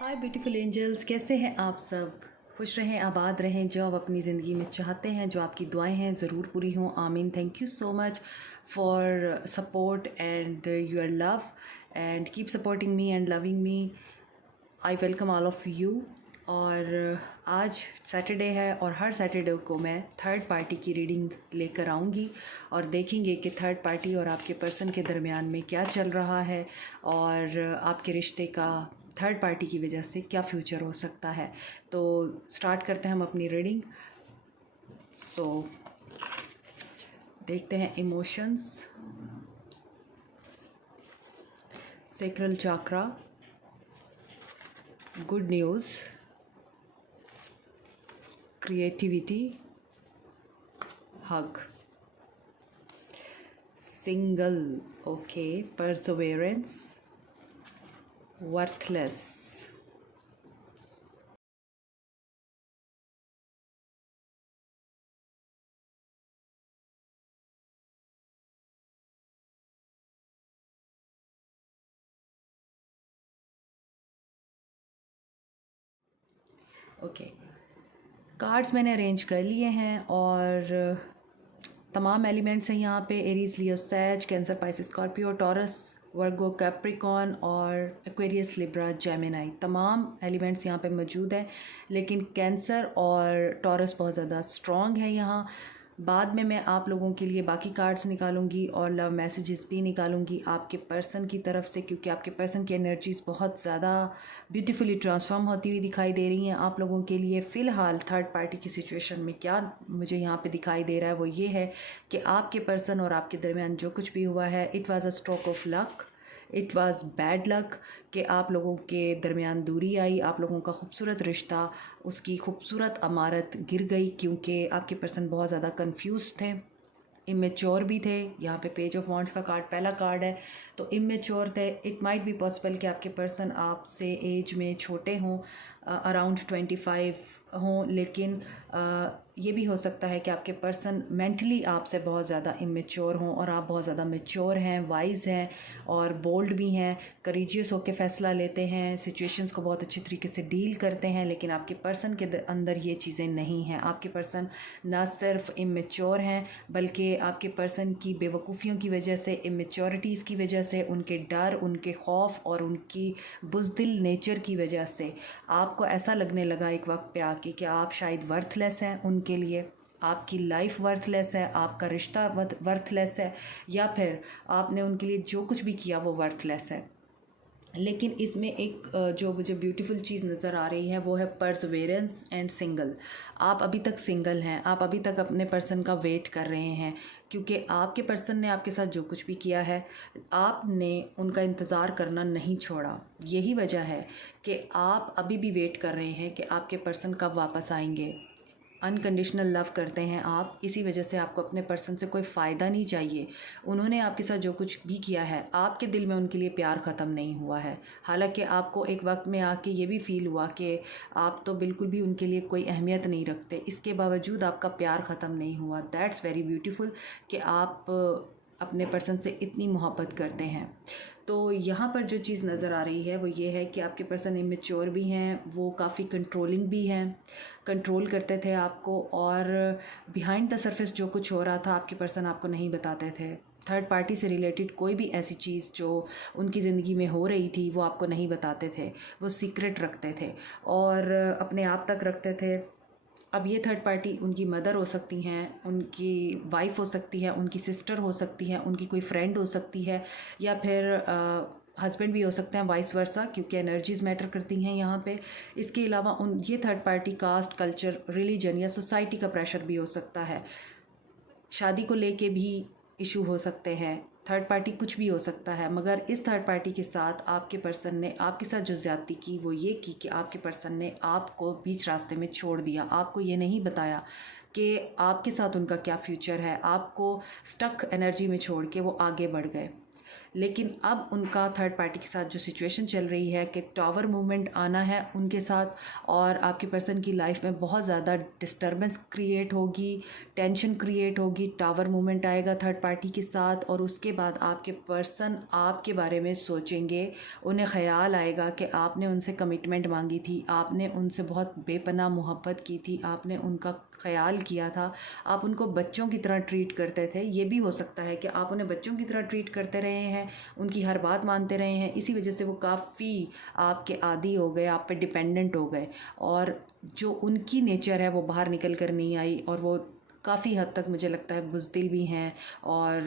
हाय beautiful angels, कैसे हैं आप सब। खुश रहें, आबाद रहें। जो आप अपनी ज़िंदगी में चाहते हैं, जो आपकी दुआएं हैं, ज़रूर पूरी हों। आमीन। Thank you so much for support and your love and keep supporting me and loving me. I welcome all of you. और आज सैटरडे है और हर सैटरडे को मैं थर्ड पार्टी की रीडिंग लेकर आऊँगी और देखेंगे कि थर्ड पार्टी और आपके पर्सन के दरमियान में क्या चल रहा है और आपके रिश्ते का थर्ड पार्टी की वजह से क्या फ्यूचर हो सकता है। तो स्टार्ट करते हैं हम अपनी रीडिंग। सो देखते हैं emotions, sacral chakra, good news, creativity, hug, single, okay, perseverance, worthless, okay. Cards मैंने अरेंज कर लिए हैं और तमाम एलिमेंट्स हैं यहाँ पे। एरीज, लियो, सैज, कैंसर, पाइसिस, स्कॉर्पियो, टॉरस, वर्गो, कैप्रिकॉन और एक्वेरियस, लिब्रा, जेमिनाई। तमाम एलिमेंट्स यहाँ पे मौजूद हैं, लेकिन कैंसर और टॉरस बहुत ज़्यादा स्ट्रॉन्ग है यहाँ। बाद में मैं आप लोगों के लिए बाकी कार्ड्स निकालूंगी और लव मैसेजेस भी निकालूंगी आपके पर्सन की तरफ से, क्योंकि आपके पर्सन की एनर्जीज़ बहुत ज़्यादा ब्यूटीफुली ट्रांसफॉर्म होती हुई दिखाई दे रही हैं आप लोगों के लिए। फ़िलहाल थर्ड पार्टी की सिचुएशन में क्या मुझे यहाँ पे दिखाई दे रहा है वो ये है कि आपके पर्सन और आपके दरमियान जो कुछ भी हुआ है, it was a stroke of luck, it was bad luck कि आप लोगों के दरमियान दूरी आई। आप लोगों का खूबसूरत रिश्ता, उसकी खूबसूरत अमारत गिर गई, क्योंकि आपके पर्सन बहुत ज़्यादा कंफ्यूज थे, इमेच्योर भी थे। यहाँ पे पेज ऑफ वॉन्ड्स का कार्ड पहला कार्ड है, तो इमेच्योर थे। इट माइट बी पॉसिबल कि आपके पर्सन आपसे एज में छोटे हों, अराउंड 25 हों, लेकिन ये भी हो सकता है कि आपके पर्सन मेंटली आपसे बहुत ज़्यादा इमेच्योर हों और आप बहुत ज़्यादा मेच्योर हैं, वाइज हैं और बोल्ड भी हैं, करेजियस होकर फ़ैसला लेते हैं, सिचुएशंस को बहुत अच्छी तरीके से डील करते हैं। लेकिन आपके पर्सन के अंदर ये चीज़ें नहीं हैं। आपके पर्सन ना सिर्फ इमेच्योर हैं, बल्कि आपके पर्सन की बेवकूफ़ियों की वजह से, इमेच्योरिटीज़ की वजह से, उनके डर, उनके खौफ और उनकी बुज़दिल नेचर की वजह से आपको ऐसा लगने लगा एक वक्त पे आके कि आप शायद वर्थलेस हैं उनके लिए, आपकी लाइफ वर्थलेस है, आपका रिश्ता वर्थलेस है, या फिर आपने उनके लिए जो कुछ भी किया वो वर्थलेस है। लेकिन इसमें एक जो मुझे ब्यूटीफुल चीज़ नज़र आ रही है वो है परसवेरेंस एंड सिंगल। आप अभी तक सिंगल हैं, आप अभी तक अपने पर्सन का वेट कर रहे हैं, क्योंकि आपके पर्सन ने आपके साथ जो कुछ भी किया है, आपने उनका इंतज़ार करना नहीं छोड़ा। यही वजह है कि आप अभी भी वेट कर रहे हैं कि आपके पर्सन कब वापस आएंगे। अनकंडीशनल लव करते हैं आप, इसी वजह से आपको अपने पर्सन से कोई फ़ायदा नहीं चाहिए। उन्होंने आपके साथ जो कुछ भी किया है, आपके दिल में उनके लिए प्यार ख़त्म नहीं हुआ है। हालांकि आपको एक वक्त में आके ये भी फ़ील हुआ कि आप तो बिल्कुल भी उनके लिए कोई अहमियत नहीं रखते, इसके बावजूद आपका प्यार ख़त्म नहीं हुआ। दैट्स वेरी ब्यूटीफुल कि आप अपने पर्सन से इतनी मोहब्बत करते हैं। तो यहाँ पर जो चीज़ नज़र आ रही है वो ये है कि आपके पर्सन इमेच्योर भी हैं, वो काफ़ी कंट्रोलिंग भी हैं, कंट्रोल करते थे आपको, और बिहाइंड द सरफेस जो कुछ हो रहा था आपके पर्सन आपको नहीं बताते थे। थर्ड पार्टी से रिलेटेड कोई भी ऐसी चीज़ जो उनकी ज़िंदगी में हो रही थी वो आपको नहीं बताते थे, वो सीक्रेट रखते थे और अपने आप तक रखते थे। अब ये थर्ड पार्टी उनकी मदर हो सकती हैं, उनकी वाइफ हो सकती है, उनकी सिस्टर हो सकती है, उनकी कोई फ्रेंड हो सकती है, या फिर हस्बैंड भी हो सकते हैं, वाइस वर्सा, क्योंकि एनर्जीज़ मैटर करती हैं यहाँ पे। इसके अलावा ये third party caste, culture, religion या सोसाइटी का प्रेशर भी हो सकता है। शादी को लेके भी इशू हो सकते हैं। थर्ड पार्टी कुछ भी हो सकता है, मगर इस थर्ड पार्टी के साथ आपके पर्सन ने आपके साथ जो ज़्यादती की वो ये की कि आपके पर्सन ने आपको बीच रास्ते में छोड़ दिया। आपको ये नहीं बताया कि आपके साथ उनका क्या फ्यूचर है, आपको स्टक एनर्जी में छोड़ के वो आगे बढ़ गए। लेकिन अब उनका थर्ड पार्टी के साथ जो सिचुएशन चल रही है कि टावर मूवमेंट आना है उनके साथ, और आपके पर्सन की लाइफ में बहुत ज़्यादा डिस्टर्बेंस क्रिएट होगी, टेंशन क्रिएट होगी। टावर मूवमेंट आएगा थर्ड पार्टी के साथ, और उसके बाद आपके पर्सन आपके बारे में सोचेंगे, उन्हें ख्याल आएगा कि आपने उनसे कमिटमेंट मांगी थी, आपने उनसे बहुत बेपनाह मोहब्बत की थी, आपने उनका ख्याल किया था, आप उनको बच्चों की तरह ट्रीट करते थे। ये भी हो सकता है कि आप उन्हें बच्चों की तरह ट्रीट करते रहे हैं, उनकी हर बात मानते रहे हैं, इसी वजह से वो काफ़ी आपके आदी हो गए, आप पे डिपेंडेंट हो गए, और जो उनकी नेचर है वो बाहर निकल कर नहीं आई, और वो काफ़ी हद तक मुझे लगता है बुज़दिल भी हैं, और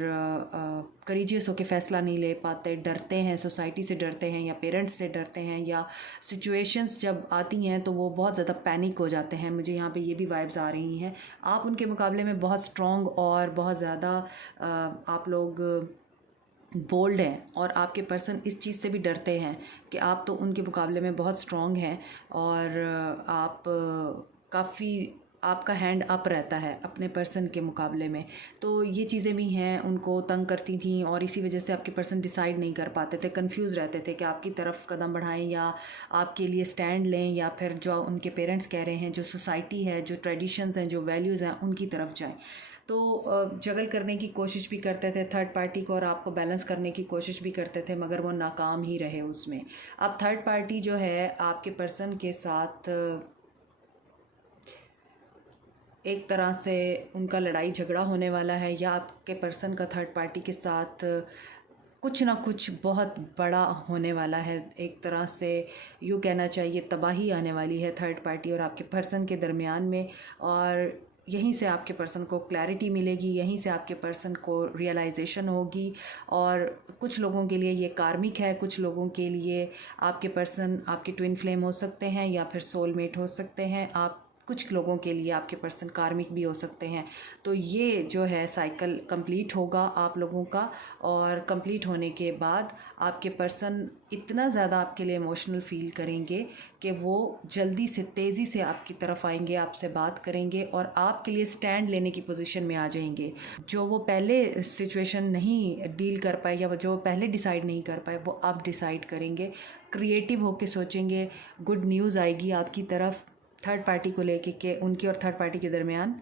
करेजियस होकर फ़ैसला नहीं ले पाते, डरते हैं, सोसाइटी से डरते हैं, या पेरेंट्स से डरते हैं, या सिचुएशंस जब आती हैं तो वो बहुत ज़्यादा पैनिक हो जाते हैं। मुझे यहाँ पे ये भी वाइब्स आ रही हैं। आप उनके मुकाबले में बहुत स्ट्रॉन्ग और बहुत ज़्यादा आप लोग बोल्ड हैं, और आपके पर्सन इस चीज़ से भी डरते हैं कि आप तो उनके मुकाबले में बहुत स्ट्रॉन्ग हैं, और आप काफ़ी आपका हैंड अप रहता है अपने पर्सन के मुकाबले में। तो ये चीज़ें भी हैं, उनको तंग करती थी, और इसी वजह से आपके पर्सन डिसाइड नहीं कर पाते थे, कंफ्यूज रहते थे कि आपकी तरफ कदम बढ़ाएं या आपके लिए स्टैंड लें, या फिर जो उनके पेरेंट्स कह रहे हैं, जो सोसाइटी है, जो ट्रेडिशंस हैं, जो वैल्यूज़ हैं, उनकी तरफ जाएं। तो जगल करने की कोशिश भी करते थे थर्ड पार्टी को, और आपको बैलेंस करने की कोशिश भी करते थे, मगर वो नाकाम ही रहे उसमें। अब थर्ड पार्टी जो है आपके पर्सन के साथ एक तरह से उनका लड़ाई झगड़ा होने वाला है, या आपके पर्सन का थर्ड पार्टी के साथ कुछ ना कुछ बहुत बड़ा होने वाला है। एक तरह से यूँ कहना चाहिए तबाही आने वाली है थर्ड पार्टी और आपके पर्सन के दरमियान में, और यहीं से आपके पर्सन को क्लैरिटी मिलेगी, यहीं से आपके पर्सन को रियलाइजेशन होगी। और कुछ लोगों के लिए ये कार्मिक है, कुछ लोगों के लिए आपके पर्सन आपके ट्विन फ्लेम हो सकते हैं, या फिर सोलमेट हो सकते हैं। आप कुछ लोगों के लिए आपके पर्सन कार्मिक भी हो सकते हैं। तो ये जो है साइकिल कंप्लीट होगा आप लोगों का, और कंप्लीट होने के बाद आपके पर्सन इतना ज़्यादा आपके लिए इमोशनल फील करेंगे कि वो जल्दी से तेज़ी से आपकी तरफ आएंगे, आपसे बात करेंगे, और आपके लिए स्टैंड लेने की पोजीशन में आ जाएंगे। जो वो पहले सिचुएशन नहीं डील कर पाए, या जो पहले डिसाइड नहीं कर पाए, वो अब डिसाइड करेंगे, क्रिएटिव होकर सोचेंगे। गुड न्यूज़ आएगी आपकी तरफ थर्ड पार्टी को लेके कि उनकी और थर्ड पार्टी के दरमियान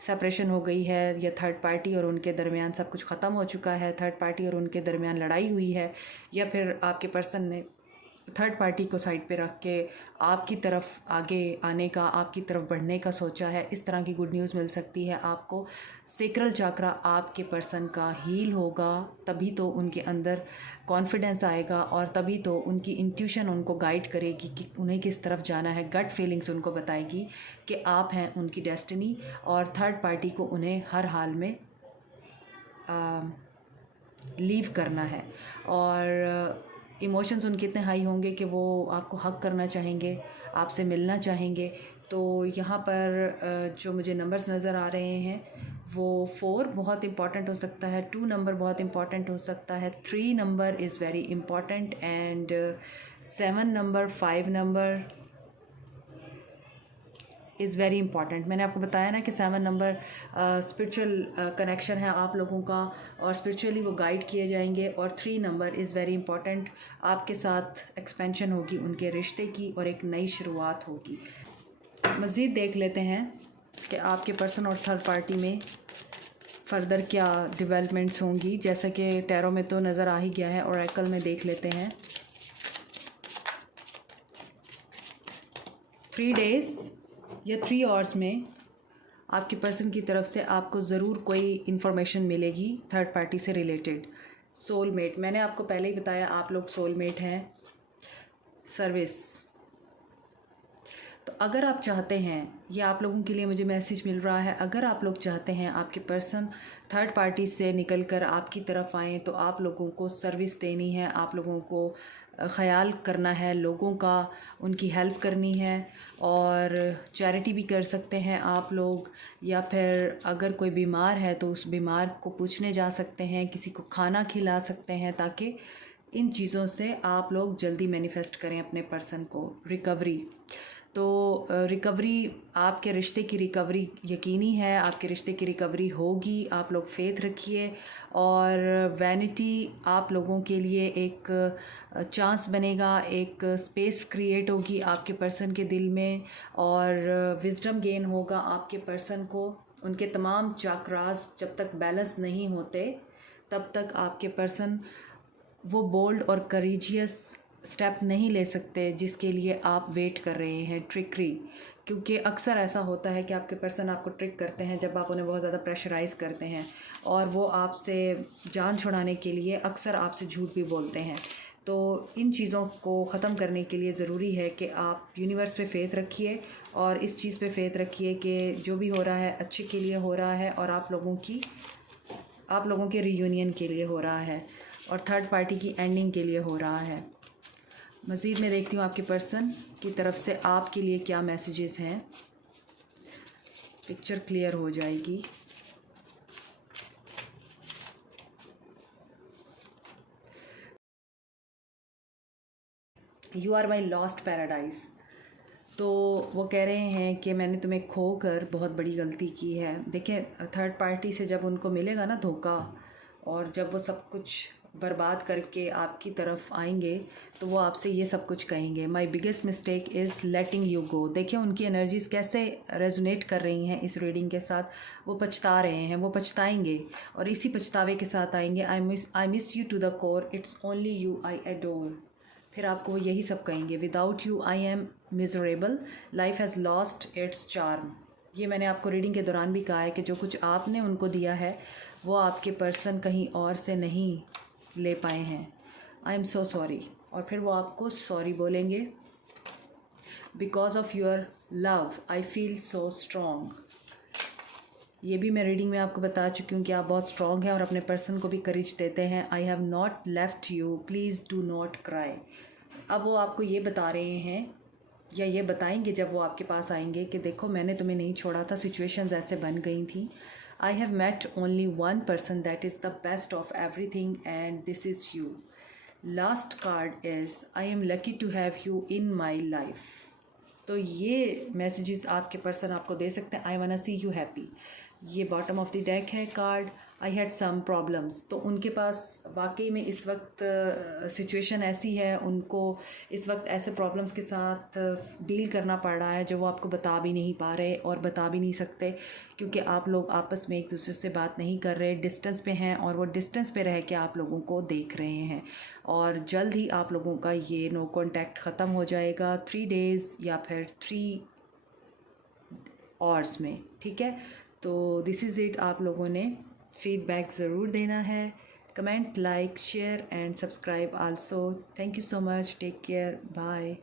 सेपरेशन हो गई है, या थर्ड पार्टी और उनके दरमियान सब कुछ ख़त्म हो चुका है, थर्ड पार्टी और उनके दरमियान लड़ाई हुई है, या फिर आपके पर्सन ने थर्ड पार्टी को साइड पे रख के आपकी तरफ आगे आने का, आपकी तरफ बढ़ने का सोचा है। इस तरह की गुड न्यूज़ मिल सकती है आपको। सेक्रल चाक्रा आपके पर्सन का हील होगा, तभी तो उनके अंदर कॉन्फिडेंस आएगा, और तभी तो उनकी इंट्यूशन उनको गाइड करेगी कि उन्हें किस तरफ जाना है। गट फीलिंग्स उनको बताएगी कि आप हैं उनकी डेस्टिनी, और थर्ड पार्टी को उन्हें हर हाल में लीव करना है। और इमोशंस उनके इतने हाई होंगे कि वो आपको हक करना चाहेंगे, आपसे मिलना चाहेंगे। तो यहाँ पर जो मुझे नंबर्स नज़र आ रहे हैं वो 4 बहुत इम्पॉर्टेंट हो सकता है, 2 नंबर बहुत इम्पॉर्टेंट हो सकता है, 3 number is very important, and 7 number, 5 number is very important. मैंने आपको बताया ना कि 7 नंबर स्पिरिचुअल कनेक्शन है आप लोगों का, और स्पिरिचुअली वो गाइड किए जाएंगे। और 3 नंबर इज़ वेरी इंपॉर्टेंट, आपके साथ एक्सपेंशन होगी उनके रिश्ते की, और एक नई शुरुआत होगी। मज़ीद देख लेते हैं कि आपके पर्सन और थर्ड पार्टी में फ़र्दर क्या डेवलपमेंट्स होंगी। जैसा कि टैरो में तो नज़र आ ही गया है, ओरेकल में देख लेते हैं। 3 डेज़ या 3 आवर्स में आपके पर्सन की तरफ से आपको ज़रूर कोई इन्फॉर्मेशन मिलेगी थर्ड पार्टी से रिलेटेड। सोलमेट, मैंने आपको पहले ही बताया आप लोग सोलमेट हैं। सर्विस, तो अगर आप चाहते हैं, ये आप लोगों के लिए मुझे मैसेज मिल रहा है, अगर आप लोग चाहते हैं आपके पर्सन थर्ड पार्टी से निकल कर आपकी तरफ आएँ, तो आप लोगों को सर्विस देनी है, आप लोगों को ख़याल करना है लोगों का, उनकी हेल्प करनी है। और चैरिटी भी कर सकते हैं आप लोग, या फिर अगर कोई बीमार है तो उस बीमार को पूछने जा सकते हैं, किसी को खाना खिला सकते हैं, ताकि इन चीज़ों से आप लोग जल्दी मैनिफेस्ट करें अपने पर्सन को, रिकवरी। तो रिकवरी, आपके रिश्ते की रिकवरी यकीनी है, आपके रिश्ते की रिकवरी होगी, आप लोग फेथ रखिए। और वैनिटी आप लोगों के लिए एक चांस बनेगा, एक स्पेस क्रिएट होगी आपके पर्सन के दिल में, और विजडम गेन होगा आपके पर्सन को। उनके तमाम चाक्रास जब तक बैलेंस नहीं होते तब तक आपके पर्सन वो बोल्ड और करेजियस स्टेप नहीं ले सकते जिसके लिए आप वेट कर रहे हैं, ट्रिकरी। क्योंकि अक्सर ऐसा होता है कि आपके पर्सन आपको ट्रिक करते हैं जब आप उन्हें बहुत ज़्यादा प्रेशराइज़ करते हैं, और वो आपसे जान छुड़ाने के लिए अक्सर आपसे झूठ भी बोलते हैं। तो इन चीज़ों को ख़त्म करने के लिए ज़रूरी है कि आप यूनिवर्स पे फेथ रखिए, और इस चीज़ पे फेथ रखिए कि जो भी हो रहा है अच्छे के लिए हो रहा है, और आप लोगों के रीयूनियन के लिए हो रहा है, और थर्ड पार्टी की एंडिंग के लिए हो रहा है। मज़ीद मैं देखती हूँ आपके पर्सन की तरफ से आपके लिए क्या मैसेजेस हैं, पिक्चर क्लियर हो जाएगी। You are my lost paradise. तो वो कह रहे हैं कि मैंने तुम्हें खोकर बहुत बड़ी गलती की है। देखिए, थर्ड पार्टी से जब उनको मिलेगा ना धोखा, और जब वो सब कुछ बर्बाद करके आपकी तरफ आएंगे, तो वो आपसे ये सब कुछ कहेंगे, my biggest mistake is letting you go. देखिए उनकी एनर्जीज़ कैसे रेजोनेट कर रही हैं इस रीडिंग के साथ। वो पछता रहे हैं, वो पछताएंगे, और इसी पछतावे के साथ आएंगे। I miss you to the core, it's only you I adore. फिर आपको वो यही सब कहेंगे, without you I am miserable, life has lost its charm. ये मैंने आपको रीडिंग के दौरान भी कहा है कि जो कुछ आपने उनको दिया है वो आपके पर्सन कहीं और से नहीं ले पाए हैं। I am so sorry. और फिर वो आपको सॉरी बोलेंगे। Because of your love I feel so strong. ये भी मैं रीडिंग में आपको बता चुकी हूँ कि आप बहुत स्ट्रॉन्ग हैं और अपने पर्सन को भी करेज देते हैं। I have not left you, please do not cry. अब वो आपको ये बता रहे हैं, या ये बताएंगे जब वो आपके पास आएंगे, कि देखो मैंने तुम्हें नहीं छोड़ा था, सिचुएशंस ऐसे बन गई थी। I have met only one person that is the best of everything, and this is you. Last card is I am lucky to have you in my life. तो ये मैसेजेस आपके पर्सन आपको दे सकते हैं। I wanna see you happy. ये bottom of the deck है card. I had some problems. तो उनके पास वाकई में इस वक्त सिचुएशन ऐसी है, उनको इस वक्त ऐसे प्रॉब्लम्स के साथ डील करना पड़ रहा है जो वो आपको बता भी नहीं पा रहे और बता भी नहीं सकते, क्योंकि आप लोग आपस में एक दूसरे से बात नहीं कर रहे, डिस्टेंस पे हैं, और वो डिस्टेंस पे रह के आप लोगों को देख रहे हैं। और जल्द ही आप लोगों का ये नो कॉन्टैक्ट ख़त्म हो जाएगा, 3 डेज़ या फिर 3 आवर्स में, ठीक है। तो दिस इज़ इट। आप लोगों ने फीडबैक ज़रूर देना है। Comment, like, share and subscribe also. Thank you so much. Take care. Bye.